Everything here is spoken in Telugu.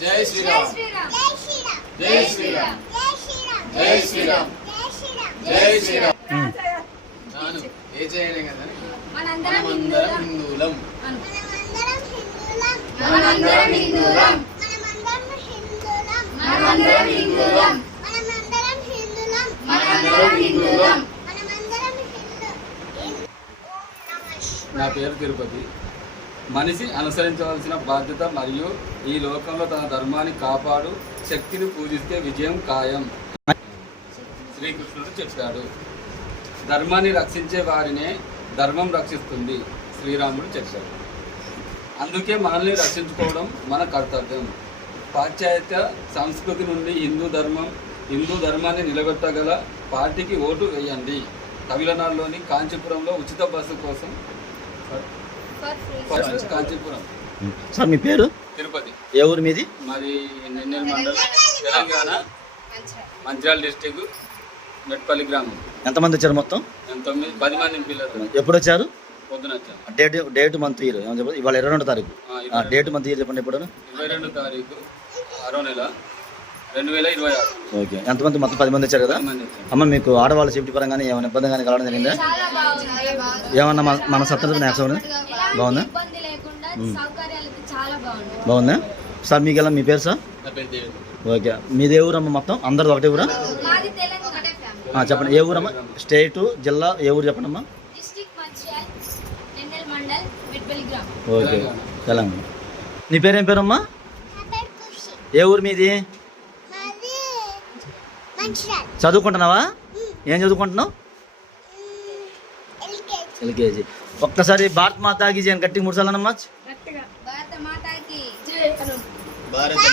జై శ్రీరామ్. జై శ్రీరామ్. జై శ్రీరామ్. జై శ్రీరామ్. నాను ఏ చేయలే కదా, మనమందరం హిందువులం. మనమందరం హిందువులం. మనమందరం హిందువులం. మనమందరం హిందువులం. నా పేరు తిరుపతి. మనిషి అనుసరించవలసిన బాధ్యత మరియు ఈ లోకంలో తన ధర్మాన్ని కాపాడు శక్తిని పూజిస్తే విజయం ఖాయం. శ్రీకృష్ణుడు చెప్పాడు. ధర్మాన్ని రక్షించే వారినే ధర్మం రక్షిస్తుంది శ్రీరాముడు చెప్పాడు. అందుకే మనల్ని రక్షించుకోవడం మన కర్తవ్యం. పాశ్చాత్య సంస్కృతి నుండి హిందూ ధర్మాన్ని నిలబెట్టగల పార్టీకి ఓటు వేయండి. తమిళనాడులోని కాంచీపురంలో ఉచిత బస్సు కోసం కాంచీపురం. సార్ మీ పేరు? తిరుపతి. ఏ ఊరు మీది? మాది నెన్నెల్ మండలం, తెలంగాణ, మంచిర్యాల డిస్టిక్, మెట్పల్లి గ్రామం. ఎంతమంది వచ్చారు మొత్తం? 10 మంది పిల్లలు. ఎప్పుడు వచ్చారు? పొద్దున వచ్చారు. డేట్ మంత్ ఇయర్ చెప్పండి. ఇవాళ 22వ తారీఖు. డేట్ మంత్ ఇయర్ చెప్పండి. ఎప్పుడు? 22వ తారీఖు 6వ నెల 2026. ఓకే. ఎంతమంది? మొత్తం 10 మంది వచ్చారు కదా. అమ్మ, మీకు ఆడవాళ్ళ సేఫ్టీ పరంగానే ఏమైనా ఇబ్బంది కానీ కలవడం జరిగిందా? ఏమన్నా మన సత్తా యాక్సిడెంట్ బాగుందా? బాగుందా సార్? మీకు ఎలా? మీ పేరు సార్? ఓకే. మీది ఏ ఊరమ్మ? మొత్తం అందరిది ఒకటే ఊరా? చెప్పండి. ఏ ఊరమ్మా? స్టేటు, జిల్లా, ఏ ఊరు చెప్పండి అమ్మా. ఓకే, తెలంగాణ. నీ పేరేం పేరమ్మా? ఏ ఊరు మీది? చదువుకుంటున్నావా? ఏం చదువుకుంటున్నావు? ఎల్కేజీ. ఒక్కసారి భారత్ మాతాకి జై అని గట్టిగా 3 సార్లు అన్నమ్మా. భారత